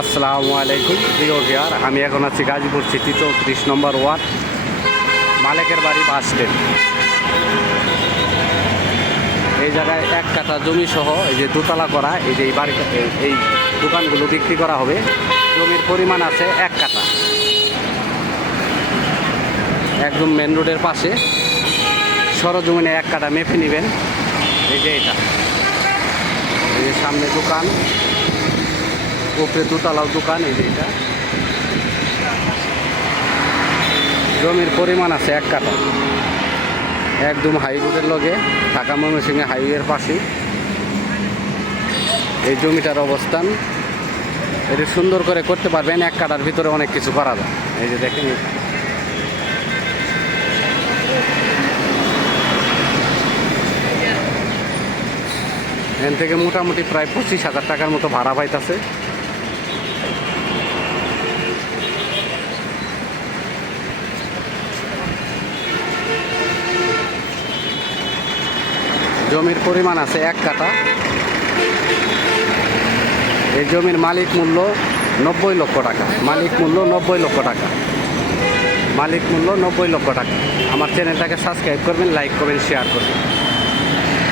আসসালামু আলাইকুম প্রিয় ভিউয়ার, আমি এখন আছি গাজীপুর সিটি 34 নম্বর ওয়ার্ড, মালিকের বাড়ি বাস স্ট্যান্ড। এই জায়গায় 1 কাঠা জমি সহ এই যে দোতলা করা এই যে এই দোকানগুলো বিক্রি করা হবে। জমির পরিমাণ আছে 1 কাঠা, একদম মেন রোডের পাশে। সরজমিনে 1 কাঠা মেপে নেবেন। এই যে এটা, এই যে সামনে দোকান, উপরে দোতলাও দোকান। এই যে এটা জমির পরিমাণ আছে 1 কাঠা, একদম হাইরোডের লগে, ঢাকা ময়মনসিংহ হাইওয়ের পাশে এই জমিটার অবস্থান। এটা সুন্দর করে করতে পারবেন, 1 কাঠার ভিতরে অনেক কিছু করা যায়। এই যে দেখেন, এখান থেকে মোটামুটি প্রায় 25,000 টাকার মতো ভাড়া পাইতেছে। জমির পরিমাণ আছে 1 কাঠা। এই জমির মালিক মূল্য 90 লক্ষ টাকা। মালিক মূল্য 90 লক্ষ টাকা। মালিক মূল্য 90 লক্ষ টাকা। আমার চ্যানেলটাকে সাবস্ক্রাইব করবেন, লাইক করবেন, শেয়ার করবেন।